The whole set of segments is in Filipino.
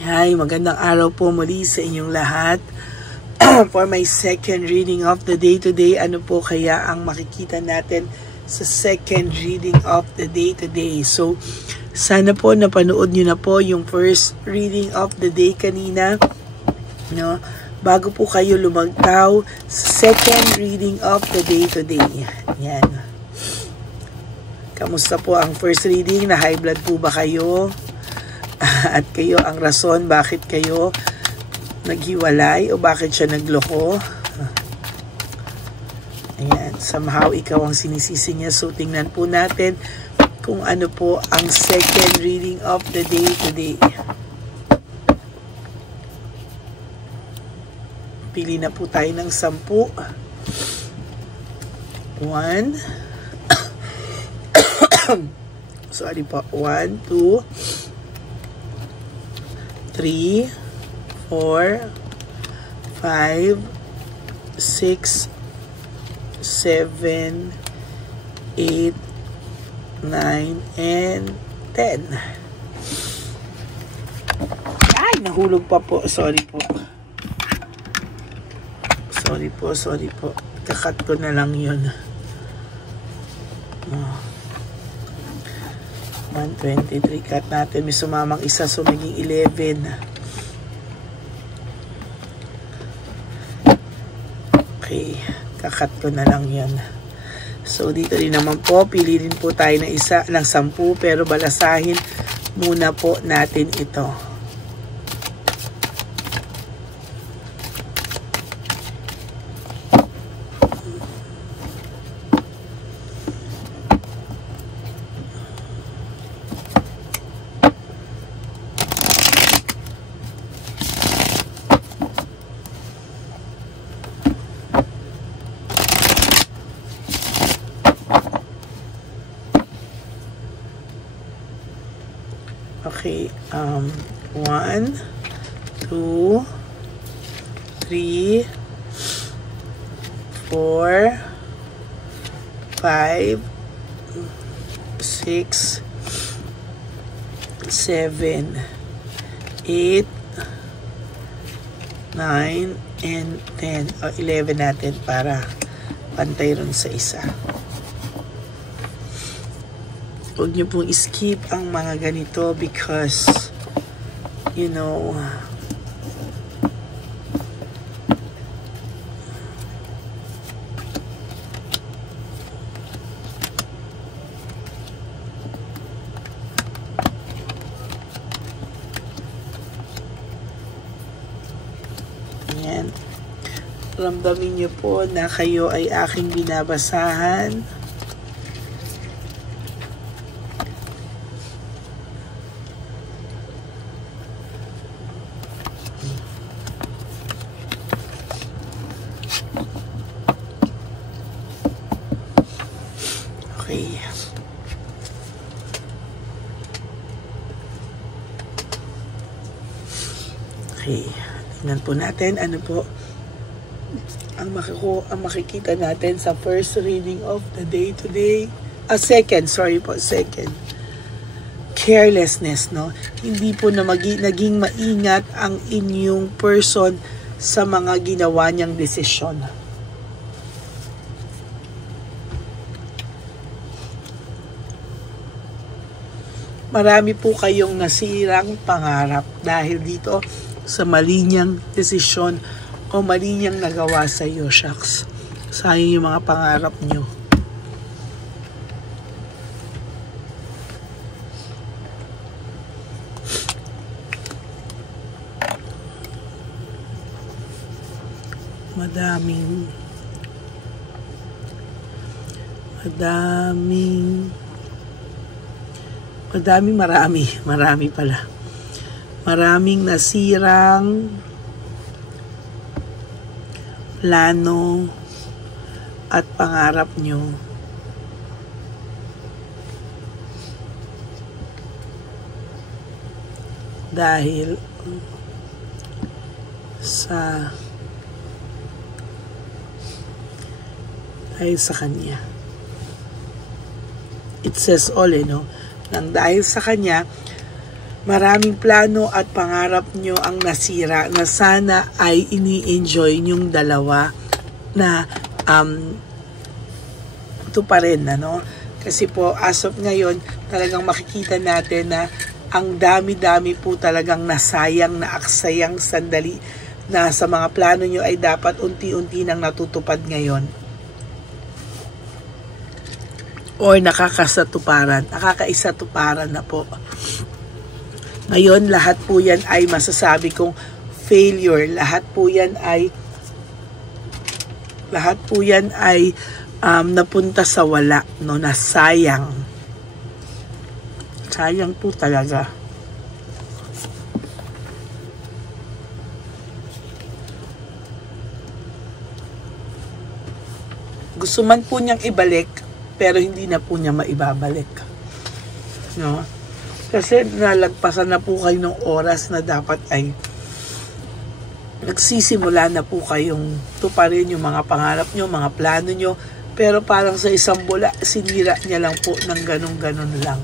Hi, magandang araw po muli sa inyong lahat. For my second reading of the day today, ano po kaya ang makikita natin sa second reading of the day today? So, sana po napanood nyo na po yung first reading of the day kanina, no? Bago po kayo lumagtaw sa second reading of the day today. Yan. Kamusta po ang first reading? Na high blood po ba kayo? At kayo ang rason bakit kayo naghiwalay o bakit siya nagloko. Ayan, somehow ikaw ang sinisisi niya. So tingnan po natin kung ano po ang second reading of the day today. Pili na po tayo ng 10. 1 sorry po, 1, 2 3, 4, 5, 6, 7, 8, 9, and 10. Ay, nahulog pa po. Sorry po. Sorry po. Kakat ko na lang yun. 123 cut natin. May sumamang isa, so maging 11. Okay, kakat ko na lang yan. So dito rin naman po, pili rin po tayo ng isa ng 10, pero balasahin muna po natin ito. Okay, 1, 2, 3, 4, 5, 6, 7, 8, 9, and 10. O, 11 natin para pantay ron sa isa. Huwag niyo pong skip ang mga ganito because, you know, ayan. Ramdamin niyo po na kayo ay aking binabasahan. Okay, tingnan po natin ano po ang makikita natin sa first reading of the day today. Second. Carelessness, no? Hindi po na naging maingat ang inyong person sa mga ginawa niyang desisyon. Marami po kayong nasirang pangarap dahil dito sa mali niyang desisyon o mali niyang nagawa sa iyo. Shucks, sayang yung mga pangarap niyo. Marami pala. Maraming nasirang plano at pangarap nyo. Dahil sa kanya. It says all, no? Nang dahil sa kanya, maraming plano at pangarap nyo ang nasira na sana ay ini-enjoy nyong dalawa na ito pa rin, ano? Kasi po, as of ngayon, talagang makikita natin na ang dami-dami po talagang nasayang, naaksayang sandali na sa mga plano nyo ay dapat unti-unti nang natutupad ngayon. Or nakakaisatuparan na po. Ngayon, lahat po yan ay masasabi kong failure. Lahat po yan ay napunta sa wala, no, na sayang. Sayang po talaga. Gusto man po niyang ibalik, pero hindi na po niya maibabalik. No? Kasi nalagpasan na po kayo ng oras na dapat ay nagsisimula na po kayong tuparin yung mga pangarap nyo, mga plano nyo, pero parang sa isang bula, sinira niya lang po ng ganun-ganun lang.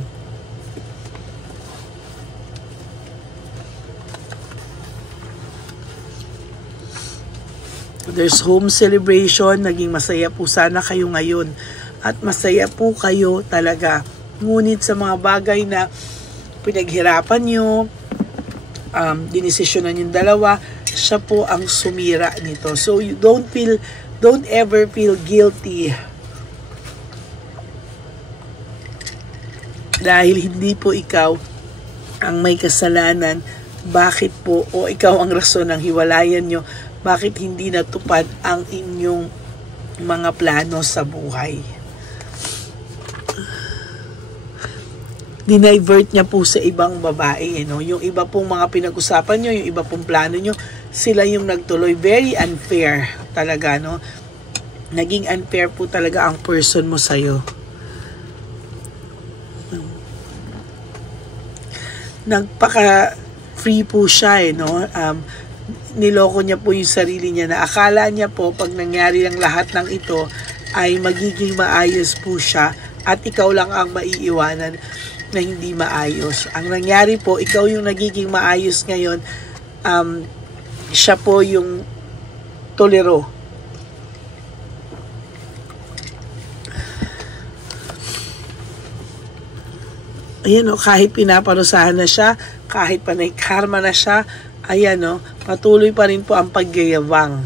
There's home celebration, naging masaya po sana kayo ngayon. At masaya po kayo talaga. Ngunit sa mga bagay na pinaghirapan nyo, dinesisyonan yung dalawa, siya po ang sumira nito. So you don't ever feel guilty dahil hindi po ikaw ang may kasalanan. Bakit po, o ikaw ang rason ng hiwalayan nyo, bakit hindi natupad ang inyong mga plano sa buhay? Dinivert niya po sa ibang babae, no? Yung iba pong mga pinag-usapan nyo, yung iba pong plano nyo, sila yung nagtuloy. Very unfair talaga, no? Naging unfair po talaga ang person mo sa'yo. Nagpaka-free po siya, no? Niloko niya po yung sarili niya na akala niya po pag nangyari ang lahat ng ito ay magiging maayos po siya at ikaw lang ang maiiwanan na hindi maayos. Ang nangyari po, ikaw yung nagiging maayos ngayon, siya po yung tolero. Ayan o, kahit pinaparusahan na siya, kahit panay karma na siya, ayan o, patuloy pa rin po ang pagyayabang.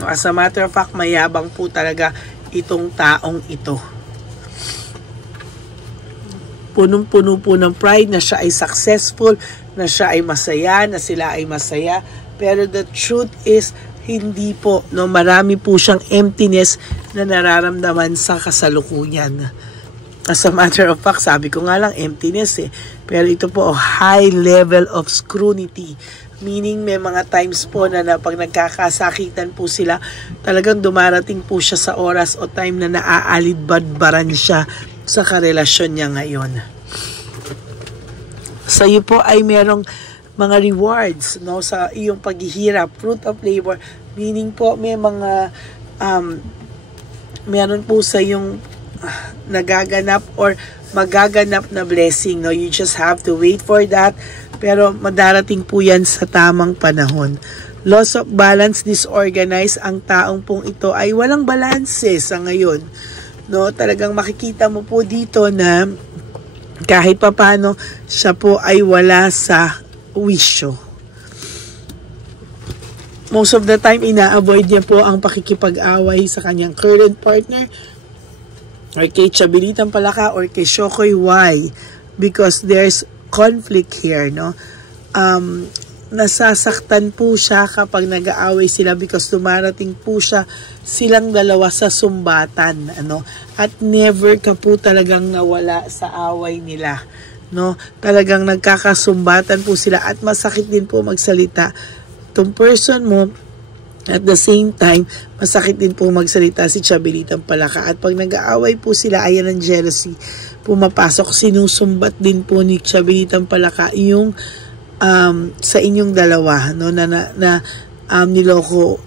As a matter of fact, mayabang po talaga itong taong ito. Punong-puno po ng pride na siya ay successful, na siya ay masaya, na sila ay masaya. Pero the truth is, hindi po, no, marami po siyang emptiness na nararamdaman sa kasalukuyan. As a matter of fact, sabi ko nga lang, emptiness eh. Pero ito po, high level of scrutiny. Meaning, may mga times po na pag nagkakasakitan po sila, talagang dumarating po siya sa oras o time na naaalid-badbaran siya sa karelasyon niya ngayon. Sa iyo po ay merong mga rewards, no, sa iyong paghihirap, fruit of labor, meaning po may mga meron po sa iyong nagaganap or magaganap na blessing, no. You just have to wait for that, pero madarating po yan sa tamang panahon. Loss of balance, disorganized, ang taong pong ito ay walang balanse sa ngayon, no. Talagang makikita mo po dito na kahit papano siya po ay wala sa wisyo. Most of the time, ina-avoid niya po ang pakikipag-away sa kanyang current partner or kay Chabilitang Palaka or kay Shokoy. Why? Because there's conflict here, no? Nasasaktan po siya kapag nag-aaway sila because dumarating po silang dalawa sa sumbatan, ano? At never ka po talagang nawala sa away nila, no? Talagang nagkakasumbatan po sila at masakit din po magsalita itong person mo. At the same time, masakit din po magsalita si Chabilitang Palaka. At pag nag-aaway po sila, ayan ang jealousy pumapasok. Sinusumbat din po ni Chabilitang Palaka yung sa inyong dalawa, no,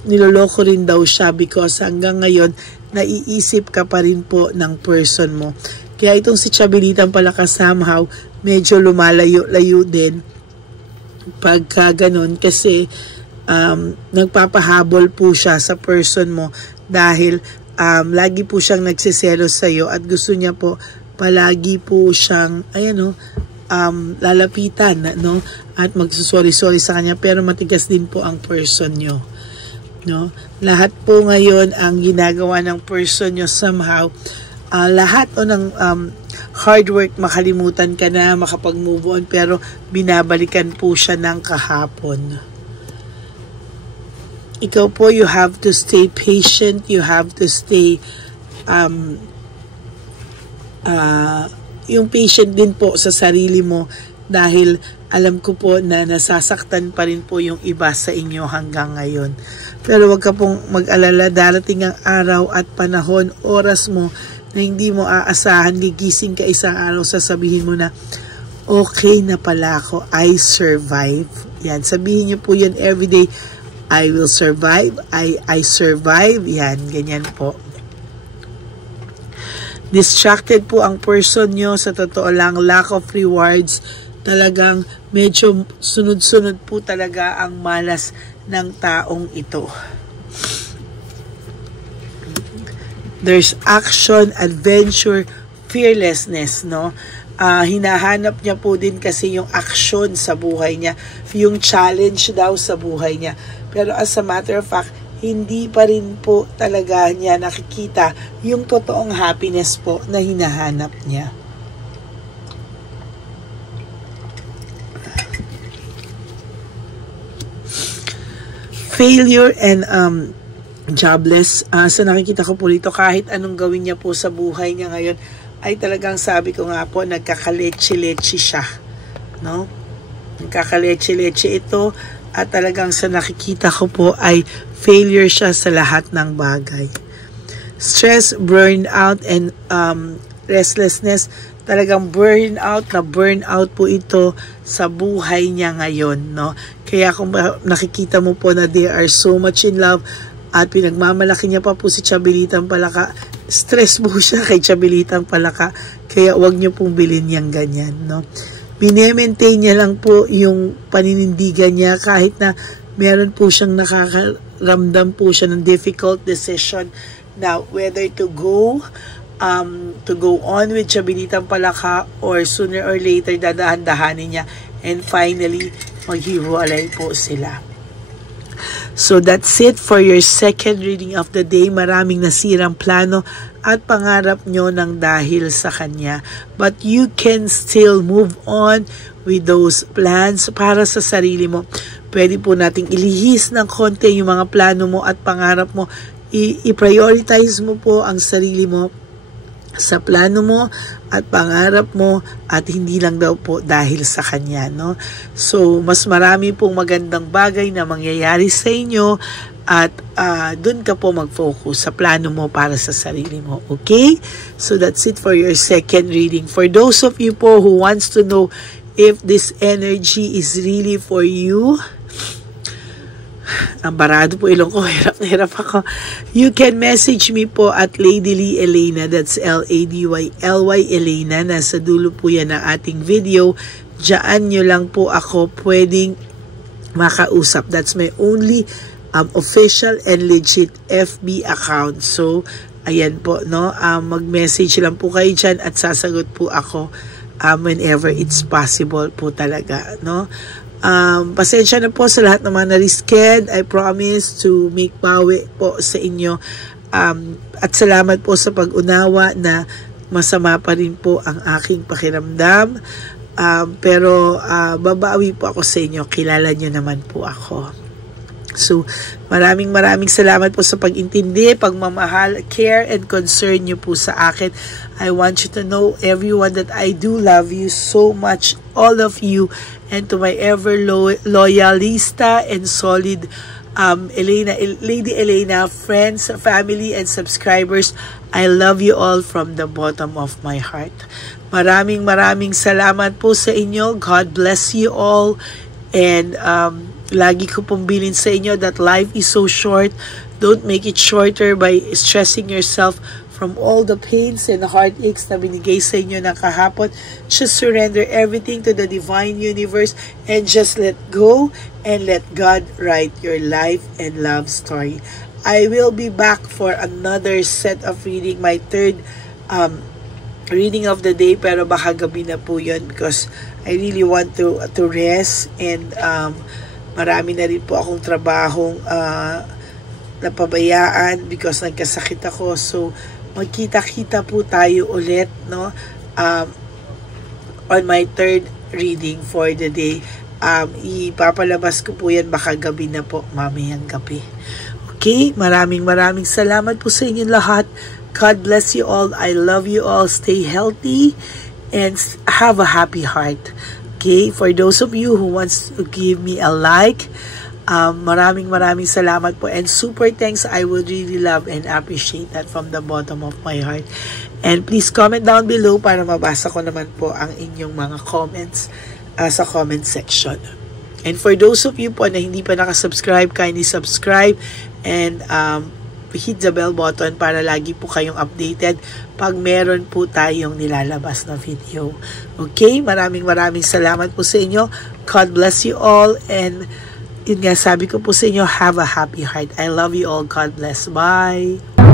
niloloko rin daw siya because hanggang ngayon naiisip ka pa rin po ng person mo. Kaya itong si Chabilitang Palaka somehow medyo lumalayo-layo din pagka ganun, kasi nagpapahabol po siya sa person mo dahil lagi po siyang nagsiselos sa'yo at gusto niya po palagi po siyang lalapitan, no? At magsusorry-sorry sa kanya, pero matigas din po ang person nyo, no? Lahat po ngayon ang ginagawa ng person nyo somehow, lahat ng hard work, makalimutan ka na, makapag-move on, pero binabalikan po siya ng kahapon. Ikaw po, you have to stay patient, you have to stay yung patient din po sa sarili mo, dahil alam ko po na nasasaktan pa rin po yung iba sa inyo hanggang ngayon. Pero wag ka pong mag-alala, darating ang araw at panahon, oras mo na hindi mo aasahan, gigising ka isang araw, sasabihin mo na, okay na pala ako, I survive. Yan, sabihin niyo po yan everyday, I will survive, I survive, yan, ganyan po. Distracted po ang person nyo, sa totoo lang, lack of rewards, talagang medyo sunod-sunod po talaga ang malas ng taong ito. There's action, adventure, fearlessness, no? Hinahanap niya po din kasi yung action sa buhay niya, yung challenge daw sa buhay niya. Pero as a matter of fact, hindi pa rin po talaga niya nakikita yung totoong happiness po na hinahanap niya. Failure and jobless. Sa nakikita ko po dito, kahit anong gawin niya po sa buhay niya ngayon, ay talagang sabi ko nga po, nagkakaleche-leche siya. No? Nagkakaleche-leche ito, at talagang sa nakikita ko po ay failure siya sa lahat ng bagay. Stress, burnout, and restlessness. Talagang burnout po ito sa buhay niya ngayon, no? Kaya kung nakikita mo po na they are so much in love at pinagmamalaki niya pa po si Chabelitang Palaka, stress po siya kay Chabelitang Palaka, kaya wag niyo pong bilhin niyang ganyan, no? Bine-maintain niya lang po yung paninindigan niya kahit na meron po siyang nakakaramdam po siya ng difficult decision na whether to go on with Chabelitang Palaka or sooner or later dadahan-dahanin niya and finally maghiwalay po sila. So that's it for your second reading of the day. Maraming nasirang plano at pangarap nyo ng dahil sa kanya. But you can still move on with those plans para sa sarili mo. Pwede po nating ilihis ng konti yung mga plano mo at pangarap mo. I-prioritize mo po ang sarili mo sa plano mo at pangarap mo, at hindi lang daw po dahil sa kanya, no? So, mas marami pong magandang bagay na mangyayari sa inyo at dun ka po mag-focus sa plano mo para sa sarili mo, okay? So, that's it for your second reading. For those of you po who wants to know if this energy is really for you, ang barado po ilong ko, hirap na hirap ako. You can message me po at Lady Lee Elena, that's L-A-D-Y-L-Y Elena. Nasa dulo po yan ng ating video. Diyan nyo lang po ako pwedeng makausap. That's my only official and legit FB account. So, ayan po, no? Mag-message lang po kayo dyan at sasagot po ako whenever it's possible po talaga, no? Pasensya na po sa lahat ng mga na-risked. I promise to make bawi po sa inyo. At salamat po sa pag-unawa na masama pa rin po ang aking pakiramdam. Pero babawi po ako sa inyo. Kilala nyo naman po ako. So, maraming salamat po sa pag-intindi, pagmamahal, care, and concern nyo po sa akin. I want you to know, everyone, that I do love you so much, all of you, and to my ever loyalista and solid Lady Elena, friends, family, and subscribers. I love you all from the bottom of my heart. Maraming salamat po sa inyo. God bless you all. And lagi ko pong bilin sa inyo that life is so short. Don't make it shorter by stressing yourself from all the pains and heartaches na binigay sa inyo ng kahapon. Just surrender everything to the divine universe and just let go and let God write your life and love story. I will be back for another set of reading, my third reading of the day, pero baka gabi na po yun because I really want to rest and marami na rin po akong trabahong napabayaan because nagkasakit ako. So magkita-kita po tayo ulit, no, on my third reading for the day. Ipapalabas ko po yan baka gabi na po, mamayang gabi. Okay, maraming salamat po sa inyo lahat. God bless you all. I love you all. Stay healthy and have a happy heart. Okay, for those of you who wants to give me a like, maraming salamat po and super thanks. I would really love and appreciate that from the bottom of my heart. And please comment down below para mabasa ko naman po ang inyong mga comments sa comment section. And for those of you po na hindi pa nakasubscribe, kindly subscribe and hit the bell button para lagi po kayong updated pag meron po tayong nilalabas na video. Okay, maraming salamat po sa inyo. God bless you all and yun nga, sabi ko po sa inyo, have a happy heart. I love you all. God bless. Bye!